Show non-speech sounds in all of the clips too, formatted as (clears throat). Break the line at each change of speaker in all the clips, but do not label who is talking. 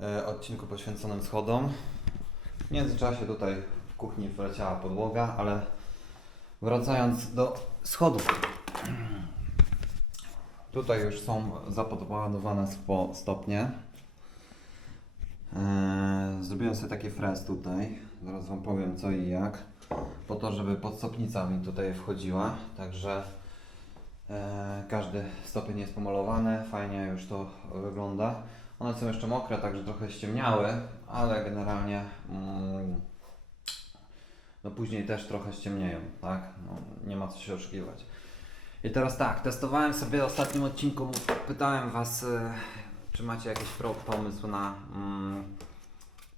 e, odcinku poświęconym schodom. W międzyczasie tutaj w kuchni wleciała podłoga, ale wracając do schodów. Tutaj już są zapodładowane spo- stopnie. Eee, Zrobiłem sobie taki frez tutaj. Zaraz Wam powiem co i jak. Po to, żeby podstopnica mi tutaj wchodziła. Także e, każdy stopień jest pomalowany. Fajnie już to wygląda. One są jeszcze mokre, także trochę ściemniały, ale generalnie mm, no później też trochę ściemnieją, tak? No, nie ma co się oszukiwać. I teraz tak, testowałem sobie w ostatnim odcinku, pytałem Was, e, czy macie jakiś pomysł na mm,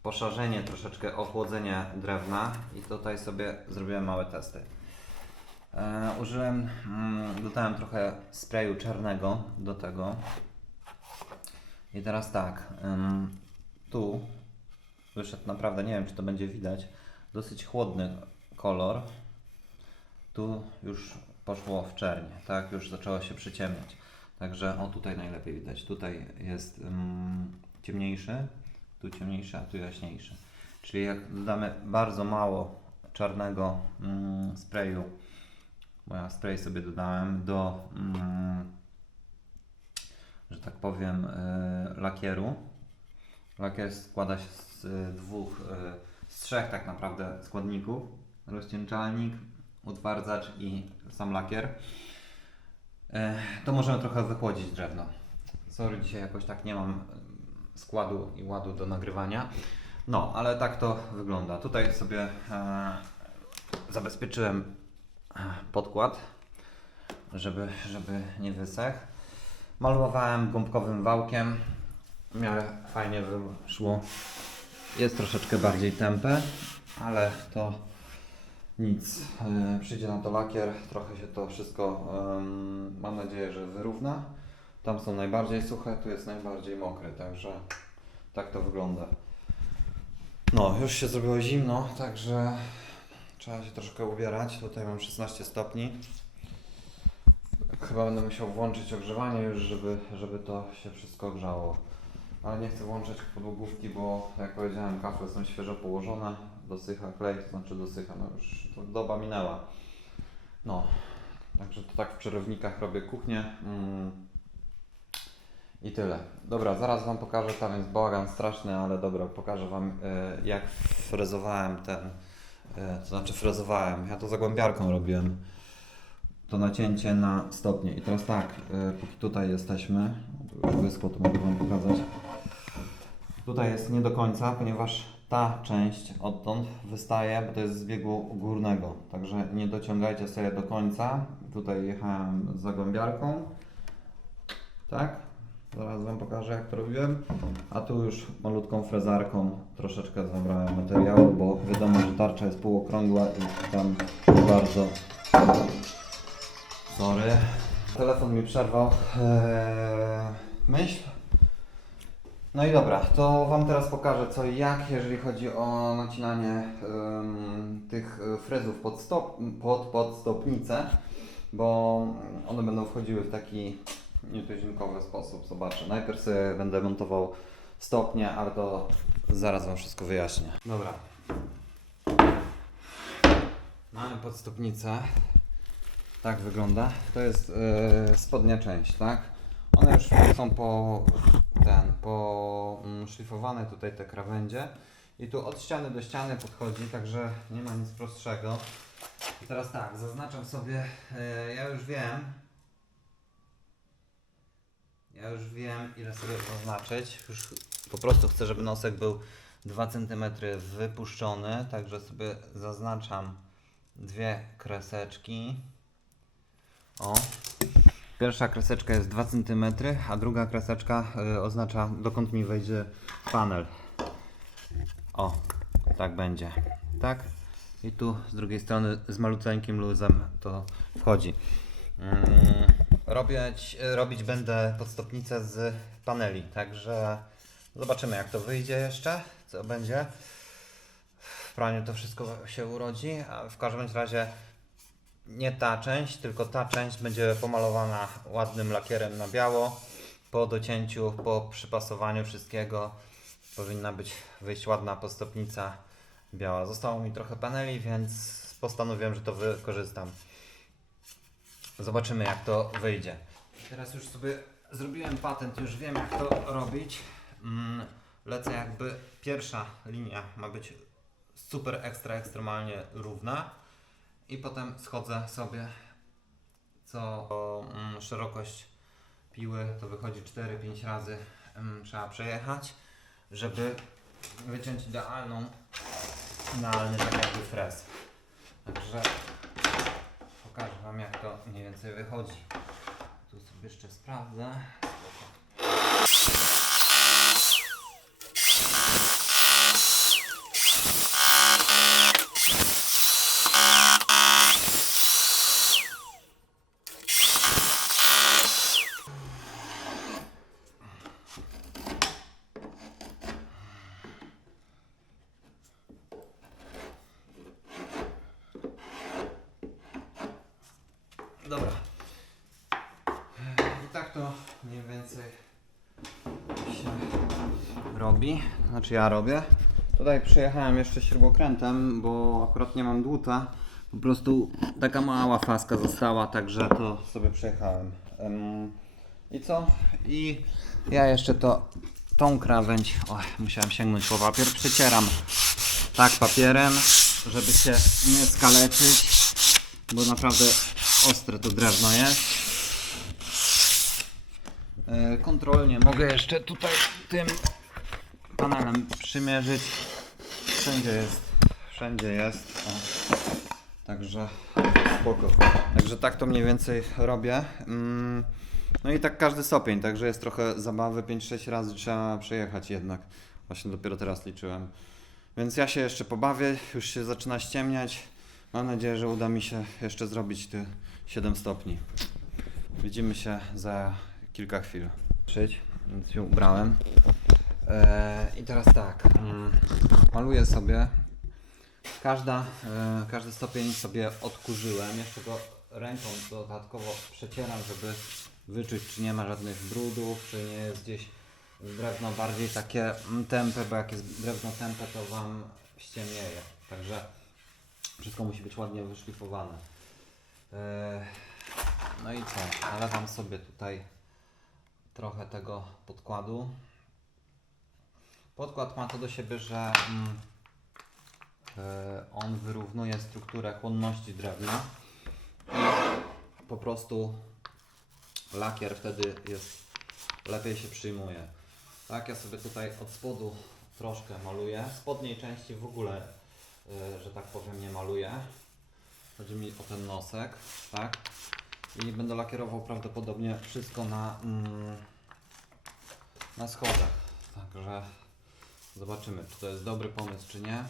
poszarzenie, troszeczkę ochłodzenie drewna i tutaj sobie zrobiłem małe testy. E, użyłem, mm, dodałem trochę sprayu czarnego do tego. I teraz tak, tu wyszedł naprawdę, nie wiem czy to będzie widać, dosyć chłodny kolor. Tu już poszło w czernie, tak? Już zaczęło się przyciemniać. Także o tutaj najlepiej widać. Tutaj jest ym, ciemniejszy, tu ciemniejszy, a tu jaśniejszy. Czyli jak dodamy bardzo mało czarnego mm, sprayu, bo ja spray sobie dodałem do, mm, że tak powiem, y, lakieru. Lakier składa się z y, dwóch, y, z trzech tak naprawdę składników. Rozcieńczalnik, utwardzacz i sam lakier. E, To możemy trochę wychłodzić drewno. Sorry, dzisiaj jakoś tak nie mam y, składu i ładu do nagrywania. No, ale tak to wygląda. Tutaj sobie e, zabezpieczyłem e, podkład, żeby, żeby nie wysechł. Malowałem gąbkowym wałkiem. W miarę fajnie wyszło. Jest troszeczkę bardziej tępe, ale to nic. Yy, Przyjdzie na to lakier, trochę się to wszystko, mam nadzieję, że wyrówna. Tam są najbardziej suche, tu jest najbardziej mokre, także tak to wygląda. No, już się zrobiło zimno, także trzeba się troszkę ubierać. Tutaj mam 16 stopni. Chyba będę musiał włączyć ogrzewanie już, żeby, żeby to się wszystko grzało. Ale nie chcę włączać podłogówki, bo jak powiedziałem, kafle są świeżo położone, dosycha klej, to znaczy dosycha, no już to doba minęła. No, także to tak w przerywnikach robię kuchnię. Mm. I tyle. Dobra, zaraz Wam pokażę, tam jest bałagan straszny, ale dobra, pokażę Wam e, jak frezowałem ten, e, to znaczy frezowałem, ja to zagłębiarką robiłem to nacięcie na stopnie. I teraz tak, y, póki tutaj jesteśmy, już wyschło, to mogę Wam pokazać. Tutaj jest nie do końca, ponieważ ta część odtąd wystaje, bo to jest z biegu górnego. Także nie dociągajcie sobie do końca. Tutaj jechałem z zagłębiarką. Tak? Zaraz Wam pokażę jak to robiłem. A tu już malutką frezarką troszeczkę zabrałem materiału, bo wiadomo, że tarcza jest półokrągła i tam bardzo Sorry. Telefon mi przerwał eee, myśl. No i dobra, to Wam teraz pokażę co i jak, jeżeli chodzi o nacinanie em, tych e, frezów pod, stop, pod, pod stopnicę, bo one będą wchodziły w taki nietuzinkowy sposób. Zobaczę. Najpierw sobie będę montował stopnie, ale to zaraz Wam wszystko wyjaśnię. Dobra. Mamy podstopnicę. Tak wygląda. To jest yy, spodnia część, tak? One już są po ten, po mm, szlifowane tutaj te krawędzie i tu od ściany do ściany podchodzi, także nie ma nic prostszego. I teraz tak, zaznaczam sobie, yy, ja już wiem, ja już wiem ile sobie zaznaczyć, już po prostu chcę, żeby nosek był 2 cm wypuszczony, także sobie zaznaczam dwie kreseczki. O. Pierwsza kreseczka jest 2 cm, a druga kreseczka y, oznacza dokąd mi wejdzie panel. O, tak będzie. Tak? I tu z drugiej strony z maluteńkim luzem to wchodzi. Mm, robić, robić będę podstopnicę z paneli, także zobaczymy jak to wyjdzie jeszcze, co będzie. W praniu to wszystko się urodzi, a w każdym razie nie ta część, tylko ta część będzie pomalowana ładnym lakierem na biało. Po docięciu, po przypasowaniu wszystkiego powinna być wyjść ładna postopnica biała. Zostało mi trochę paneli, więc postanowiłem, że to wykorzystam. Zobaczymy jak to wyjdzie. Teraz już sobie zrobiłem patent, już wiem jak to robić. Mm, Lecę jakby pierwsza linia ma być super ekstra ekstremalnie równa i potem schodzę sobie co mm, szerokość piły to wychodzi 4-5 razy mm, trzeba przejechać, żeby wyciąć idealną, idealny tak jakby frez. Także pokażę Wam jak to mniej więcej wychodzi. Tu sobie jeszcze sprawdzę. Dobra. I tak to mniej więcej się robi. Znaczy ja robię. Tutaj przyjechałem jeszcze śrubokrętem, bo akurat nie mam dłuta. Po prostu taka mała faska została, także to sobie przejechałem. Em, I co? I ja jeszcze to tą krawędź, oj, musiałem sięgnąć po papier, przecieram tak papierem, żeby się nie skaleczyć, bo naprawdę ostre to drewno jest. E, Kontrolnie mogę jeszcze tutaj tym panelem przymierzyć. Wszędzie jest, wszędzie jest. O. Także spoko. Także tak to mniej więcej robię. Mm, No i tak każdy stopień, także jest trochę zabawy, 5-6 razy trzeba przejechać jednak. Właśnie dopiero teraz liczyłem. Więc ja się jeszcze pobawię, już się zaczyna ściemniać. Mam nadzieję, że uda mi się jeszcze zrobić te 7 stopni. Widzimy się za kilka chwil. Więc się ubrałem. Eee, I teraz tak, mm, maluję sobie. Każda, e, każdy stopień sobie odkurzyłem. Jeszcze go ręką dodatkowo przecieram, żeby wyczuć, czy nie ma żadnych brudów, czy nie jest gdzieś drewno bardziej takie tępe, bo jak jest drewno tępe, to Wam ściemnieje. Także wszystko musi być ładnie wyszlifowane. Eee, No i co? Nalewam sobie tutaj trochę tego podkładu. Podkład ma to do siebie, że mm, e, on wyrównuje strukturę chłonności drewna po prostu lakier wtedy jest lepiej się przyjmuje. Tak, ja sobie tutaj od spodu troszkę maluję. Spodniej części w ogóle, e, że tak powiem, nie maluję. Chodzi mi o ten nosek, tak? I będę lakierował prawdopodobnie wszystko na, mm, na schodach. Także zobaczymy, czy to jest dobry pomysł, czy nie.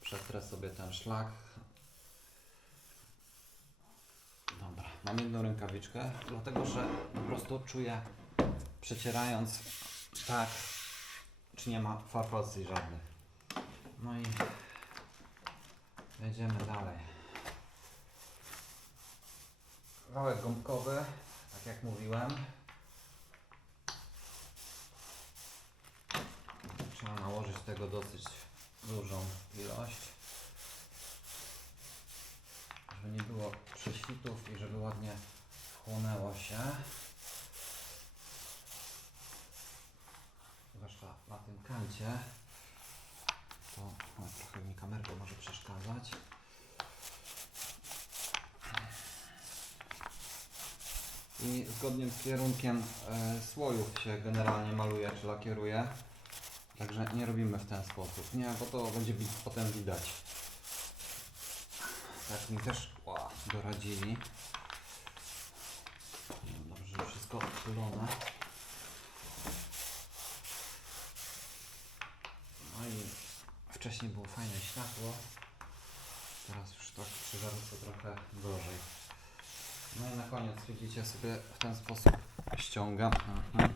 Przetrę sobie ten szlak. Dobra, mam jedną rękawiczkę, dlatego że po prostu czuję, przecierając tak, czy nie ma farfocji żadnych. No i jedziemy dalej. Wałek gąbkowy, tak jak mówiłem. Trzeba nałożyć tego dosyć dużą ilość, żeby nie było prześwitów i żeby ładnie wchłonęło się. Zwłaszcza na tym kancie. To o, trochę mi kamerka może przeszkadzać. I zgodnie z kierunkiem e, słojów się generalnie maluje czy lakieruje. Także nie robimy w ten sposób, nie, bo to będzie potem widać. Tak mi też ła, doradzili. No Dobrze, że wszystko odchylone. No i wcześniej było fajne światło. Teraz już tak przy żarówce trochę gorzej. No i na koniec widzicie sobie w ten sposób ściągam. Mhm.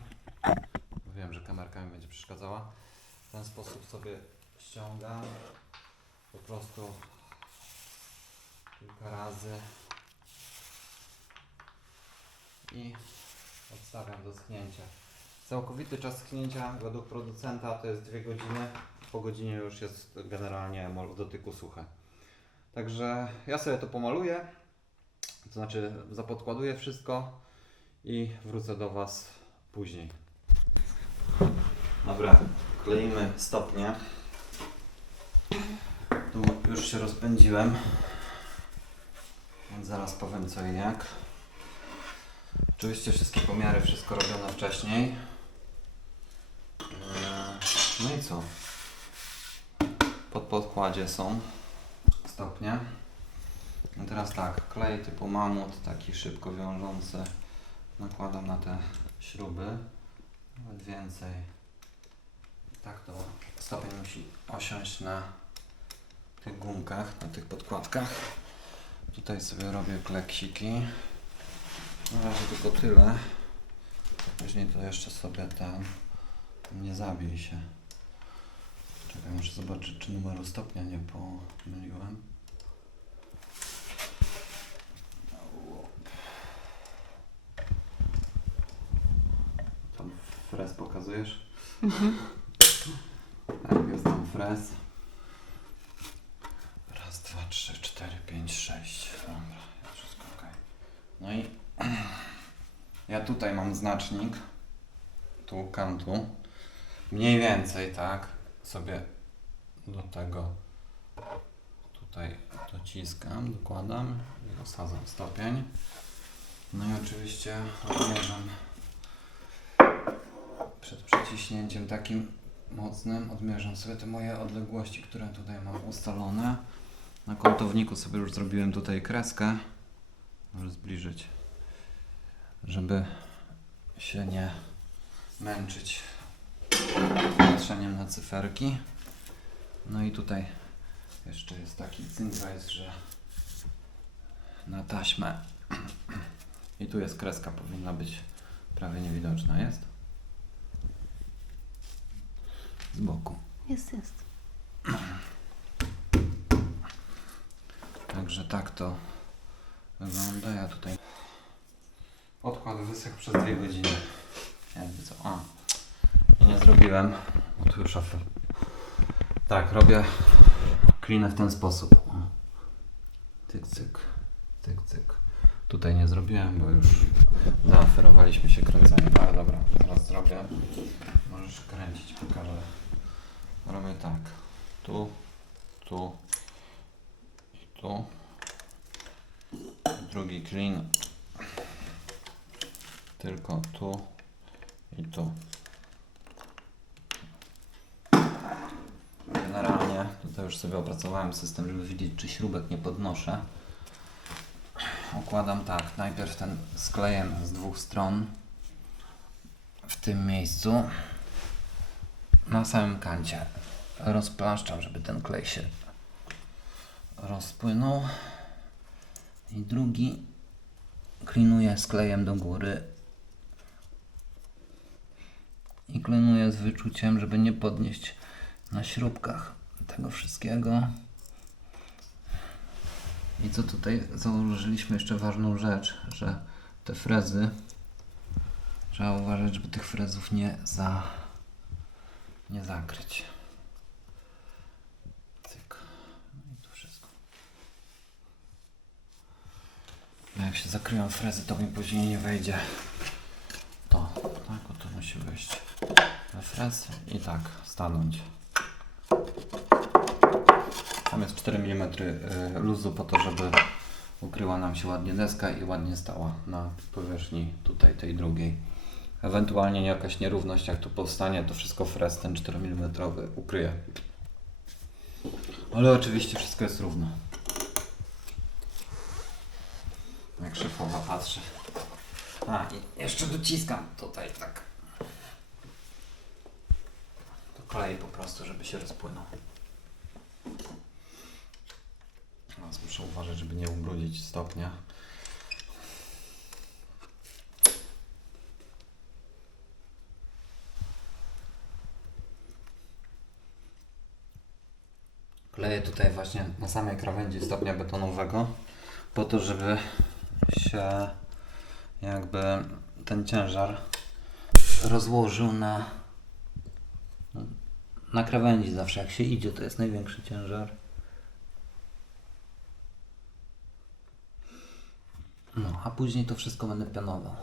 Wiem, że kamerka mi będzie przeszkadzała. Ten sposób sobie ściągam. Po prostu kilka razy. I odstawiam do schnięcia. Całkowity czas schnięcia według producenta to jest 2 godziny. Po godzinie już jest generalnie w dotyku suche. Także ja sobie to pomaluję, to znaczy zapodkładuję wszystko i wrócę do Was później. Dobra, kleimy stopnie. Tu już się rozpędziłem, więc zaraz powiem co i jak. Oczywiście wszystkie pomiary, wszystko robione wcześniej. Eee, No i co? Pod podkładzie są stopnie. No teraz tak, klej typu mamut, taki szybko wiążący. Nakładam na te śruby, nawet więcej. Tak to stopień musi osiąść na tych gumkach, na tych podkładkach. Tutaj sobie robię kleksiki. Na razie tylko tyle. Później to jeszcze sobie ten nie zabij się. Czekaj, muszę zobaczyć, czy numeru stopnia nie pomyliłem. Tam frez pokazujesz? Tam frez. Raz, dwa, trzy, cztery, pięć, sześć. Dobra, wszystko ok. No i (clears throat) ja tutaj mam znacznik tu kantu. Mniej więcej, tak, sobie do tego tutaj dociskam, dokładam i osadzam stopień. No i oczywiście odmierzam przed przyciśnięciem takim mocnym, odmierzam sobie te moje odległości, które tutaj mam ustalone. Na kątowniku sobie już zrobiłem tutaj kreskę. Może zbliżyć, żeby się nie męczyć patrzeniem na cyferki. No i tutaj jeszcze jest taki cyngwajs, że na taśmę (clears throat) i tu jest kreska, powinna być prawie niewidoczna, jest? Z boku.
Jest, jest.
Także tak to wygląda. Ja tutaj odkład wysechł przez dwie godziny. Jakby co? I nie zrobiłem. O, tu już szafę. Tak, robię klinę w ten sposób. O. Tyk, cyk, tyk, cyk. Tutaj nie zrobiłem, bo już zaaferowaliśmy się kręceniem. Ale dobra, teraz zrobię. Możesz kręcić, pokażę. Robię tak. Tu, tu i tu. Drugi clean. Tylko tu i tu. Generalnie tutaj już sobie opracowałem system, żeby widzieć, czy śrubek nie podnoszę. Układam tak, najpierw ten sklejem z dwóch stron w tym miejscu na samym kancie. Rozplaszczam, żeby ten klej się rozpłynął. I drugi klinuję z klejem do góry. I klinuję z wyczuciem, żeby nie podnieść na śrubkach tego wszystkiego. I co tutaj? Zauważyliśmy jeszcze ważną rzecz, że te frezy trzeba uważać, żeby tych frezów nie za nie zakryć. Cyk. No i to wszystko. No jak się zakryją frezy, to mi później nie wejdzie to. Tak, to musi wejść we frez i tak stanąć. Tam jest 4 mm y, luzu po to, żeby ukryła nam się ładnie deska i ładnie stała na powierzchni tutaj tej drugiej. Ewentualnie jakaś nierówność, jak tu powstanie, to wszystko frez ten 4 mm ukryje. Ale oczywiście wszystko jest równo. Jak szefowa patrzy. A, i jeszcze dociskam tutaj tak. To klej po prostu, żeby się rozpłynął. Teraz muszę uważać, żeby nie ubrudzić stopnia. Kleję tutaj właśnie na samej krawędzi stopnia betonowego po to, żeby się jakby ten ciężar
rozłożył na na krawędzi zawsze jak się idzie, to jest największy ciężar. No, a później to wszystko będę pianował.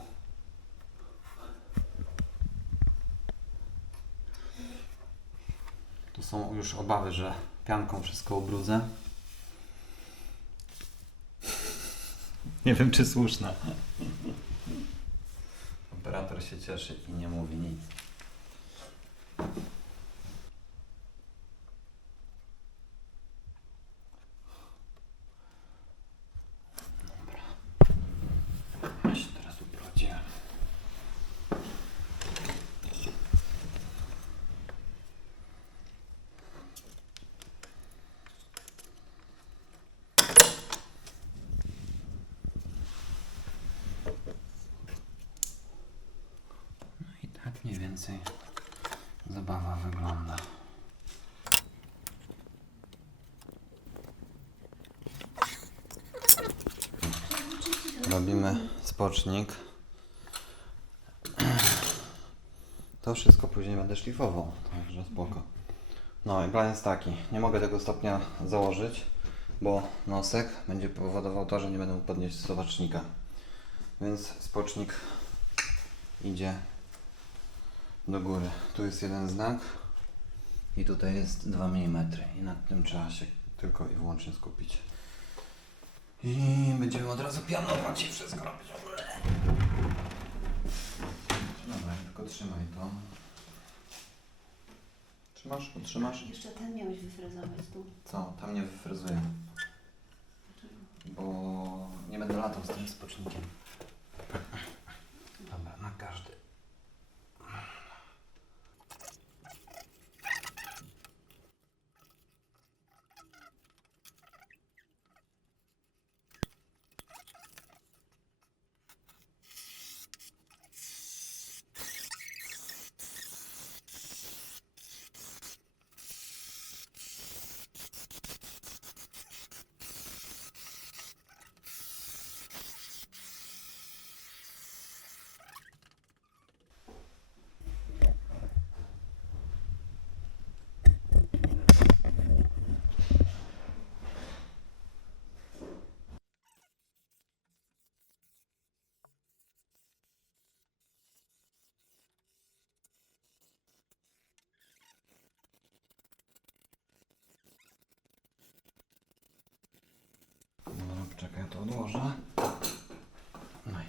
Tu są już obawy, że pianką wszystko ubrudzę. Nie wiem, czy słuszna. Operator się cieszy i nie mówi nic. Dobra. Ja się teraz ubrudziłem.
No i tak mniej więcej zabawa wygląda.
Robimy spocznik. To wszystko później będę szlifował, także spoko. No i plan jest taki, nie mogę tego stopnia założyć, bo nosek będzie powodował to, że nie będę mógł podnieść sowacznika. Więc spocznik idzie do góry. Tu jest jeden znak i tutaj jest 2 mm i nad tym trzeba się tylko i wyłącznie skupić. I będziemy od razu pianować i wszystko robić. Dobra, tylko trzymaj to. Trzymasz? Utrzymasz?
Jeszcze ten miałeś wyfrezować tu.
Co? Tam nie wyfryzuję. Bo nie będę latał z tym spocznikiem. Dobra, na każdy. Dobra, poczekaj, ja to odłożę. No i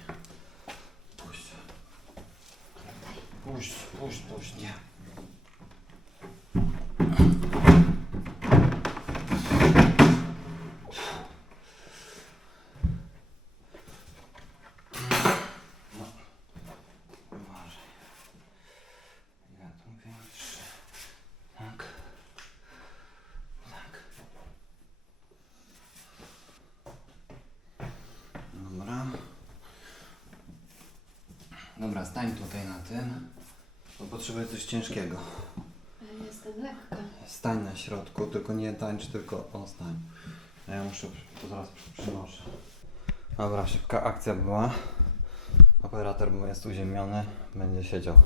puść. Puść, puść, puść, nie. No. Tak. Tak. Dobra, stań tutaj na tym. Bo potrzebuję coś ciężkiego.
Ja jestem lekka.
Stań na środku, tylko nie tańcz, tylko o stań. A ja muszę, to zaraz przy- przynoszę. Dobra, szybka akcja była. Operator jest uziemiony, będzie siedział.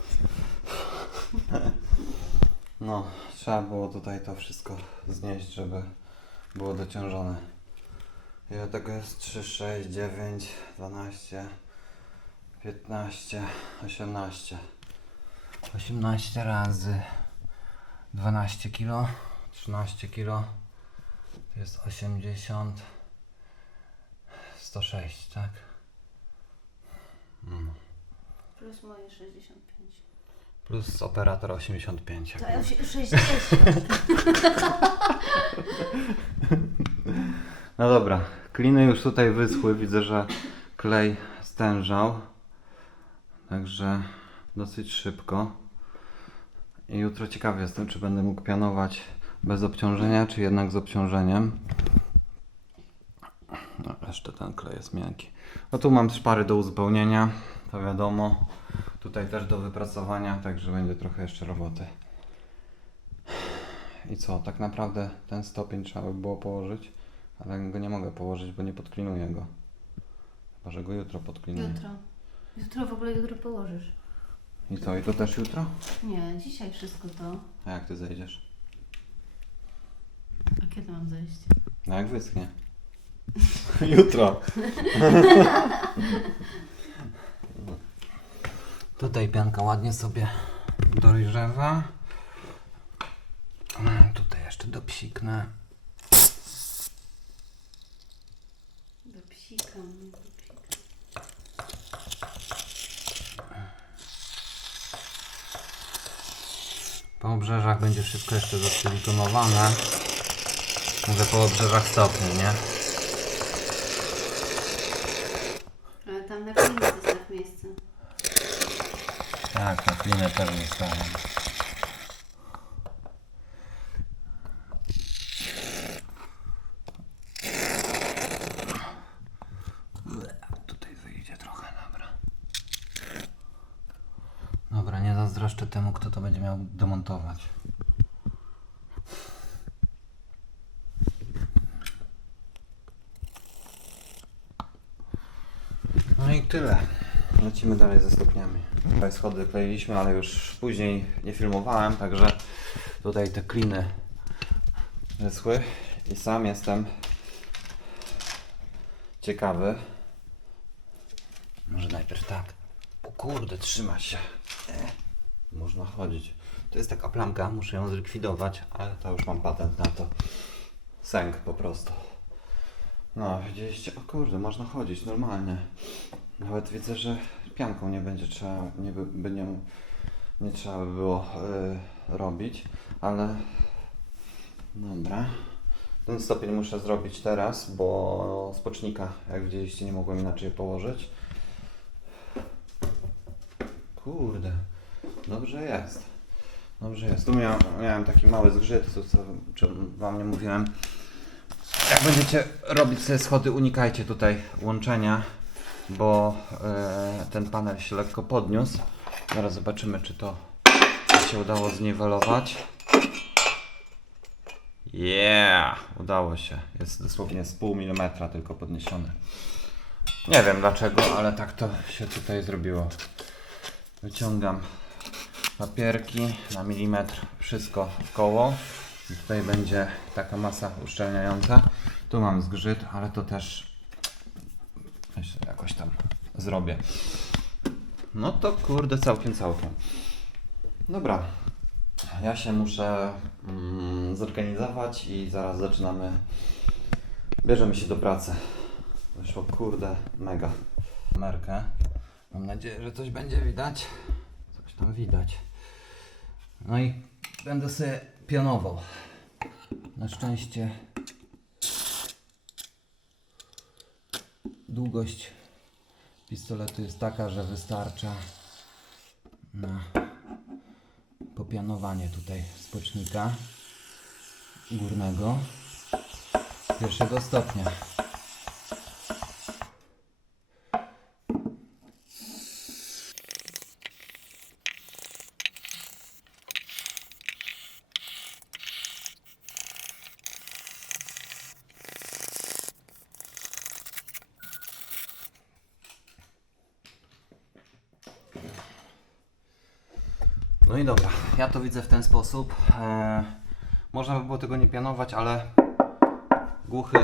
No, trzeba było tutaj to wszystko znieść, żeby było dociążone. Ile tego jest? 3, 6, 9, 12, 15, 18.
18 razy 12 kg, 13 kg, to jest 80, 106, tak?
Mm.
Plus moje 65.
Plus operator 85.
To ja się- 60. (laughs)
No dobra, kliny już tutaj wyschły. Widzę, że klej stężał. Także dosyć szybko. I jutro ciekawy jestem, czy będę mógł pianować bez obciążenia, czy jednak z obciążeniem. No, jeszcze ten klej jest miękki. No tu mam szpary do uzupełnienia, to wiadomo. Tutaj też do wypracowania, także będzie trochę jeszcze roboty. I co, tak naprawdę ten stopień trzeba by było położyć, ale go nie mogę położyć, bo nie podklinuję go. Chyba, że go jutro podklinuję.
Jutro. Jutro w ogóle jutro położysz.
I co, i to też jutro?
Nie, dzisiaj wszystko to.
A jak ty zejdziesz?
A kiedy mam zejść?
No jak wyschnie. (laughs) jutro. (laughs)
Tutaj pianka ładnie sobie dojrzewa. Mm, Tutaj jeszcze dopsiknę.
Do psika. no, do psika.
Po obrzeżach będzie wszystko jeszcze zasylikonowane. Może po obrzeżach stopni, nie?
Ale tam na klinice zostaw miejsce.
Tak, na klinę też zostawiam. Tutaj wyjdzie trochę, dobra. Dobra, nie zazdroszczę temu, kto to będzie miał demontować.
No i tyle. Lecimy dalej ze stopniami. Tutaj schody kleiliśmy, ale już później nie filmowałem, także tutaj te kliny wyschły i sam jestem ciekawy.
Może najpierw tak.
O kurde, trzyma się. E, można chodzić.
To jest taka plamka, muszę ją zlikwidować.
Ale to już mam patent na to. Sęk po prostu. No, widzieliście? O kurde, można chodzić normalnie. Nawet widzę, że pianką nie będzie trzeba, nie by, by nie, nie trzeba by było y, robić, ale dobra. Ten stopień muszę zrobić teraz, bo spocznika, jak widzieliście, nie mogłem inaczej położyć. Kurde, dobrze jest. Dobrze jest. Tu miałem, miałem taki mały zgrzyt, co, co wam nie mówiłem. Jak będziecie robić sobie schody, unikajcie tutaj łączenia, bo e, ten panel się lekko podniósł. Zaraz zobaczymy, czy to się udało zniwelować. Yeah! Udało się. Jest dosłownie z pół milimetra tylko podniesiony. Nie wiem dlaczego, ale tak to się tutaj zrobiło. Wyciągam papierki na milimetr, wszystko w koło. I tutaj będzie taka masa uszczelniająca. Tu mam zgrzyt, ale to też jakoś tam zrobię. No to kurde, całkiem, całkiem. Dobra, ja się muszę mm, zorganizować i zaraz zaczynamy. Bierzemy się do pracy. Wyszło kurde, mega.
Merkę. Mam nadzieję, że coś będzie widać. Coś tam widać. No i będę sobie pionował. Na szczęście długość pistoletu jest taka, że wystarcza na popianowanie tutaj spocznika górnego pierwszego stopnia. No i dobra, ja to widzę w ten sposób. E, można by było tego nie pianować, ale głuchy,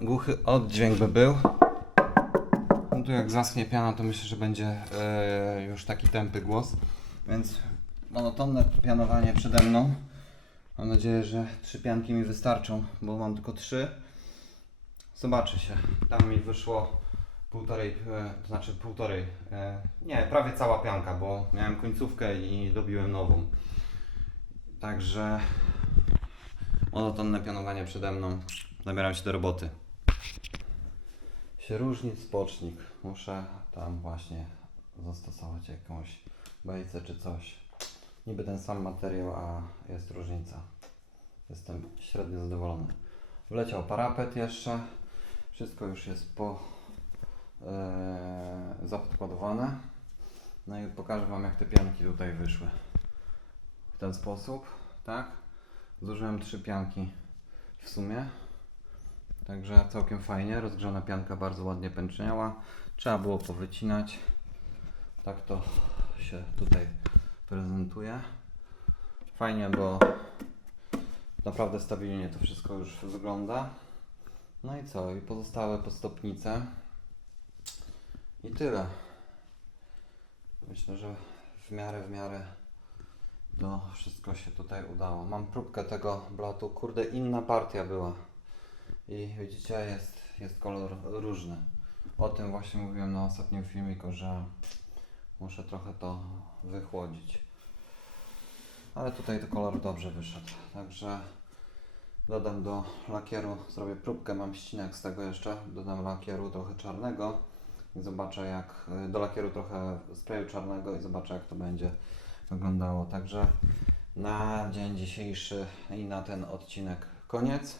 głuchy oddźwięk by był. No tu jak zaschnie piana, to myślę, że będzie e, już taki tępy głos. Więc monotonne pianowanie przede mną. Mam nadzieję, że trzy pianki mi wystarczą, bo mam tylko trzy. Zobaczy się. Tam mi wyszło półtorej, e, to znaczy półtorej, e, nie, prawie cała pianka, bo miałem końcówkę i dobiłem nową. Także monotonne pianowanie przede mną. Zabieram się do roboty. Się różni spocznik. Muszę tam właśnie zastosować jakąś bejcę czy coś. Niby ten sam materiał, a jest różnica. Jestem średnio zadowolony. Wleciał parapet jeszcze. Wszystko już jest po e, zapodkładowane. No i pokażę Wam jak te pianki tutaj wyszły. Ten sposób, tak? Zużyłem trzy pianki w sumie. Także całkiem fajnie. Rozgrzana pianka bardzo ładnie pęczniała. Trzeba było powycinać. Tak to
się tutaj prezentuje. Fajnie, bo naprawdę stabilnie to wszystko już wygląda. No i co? I pozostałe podstopnice. I tyle. Myślę, że w miarę, w miarę to wszystko się tutaj udało. Mam próbkę tego blatu. Kurde, inna partia była. I widzicie, jest, jest kolor różny. O tym właśnie mówiłem na ostatnim filmiku, że muszę trochę to wychłodzić. Ale tutaj to kolor dobrze wyszedł. Także dodam do lakieru, zrobię próbkę, mam ścinek z tego jeszcze. Dodam lakieru trochę czarnego i zobaczę jak, do lakieru trochę sprayu czarnego i zobaczę jak to będzie wyglądało. Także na dzień dzisiejszy i na ten odcinek koniec.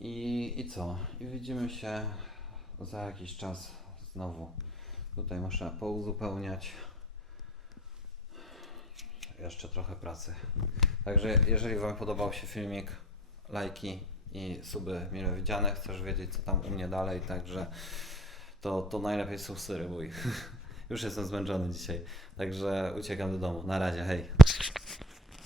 I, I co? I widzimy się za jakiś czas znowu. Tutaj muszę pouzupełniać. Jeszcze trochę pracy. Także jeżeli Wam podobał się filmik, lajki i suby mile widziane. Chcesz wiedzieć co tam u mnie dalej, także to, to najlepiej subskrybuj. (laughs) Już jestem zmęczony dzisiaj. Także uciekam do domu. Na razie, hej.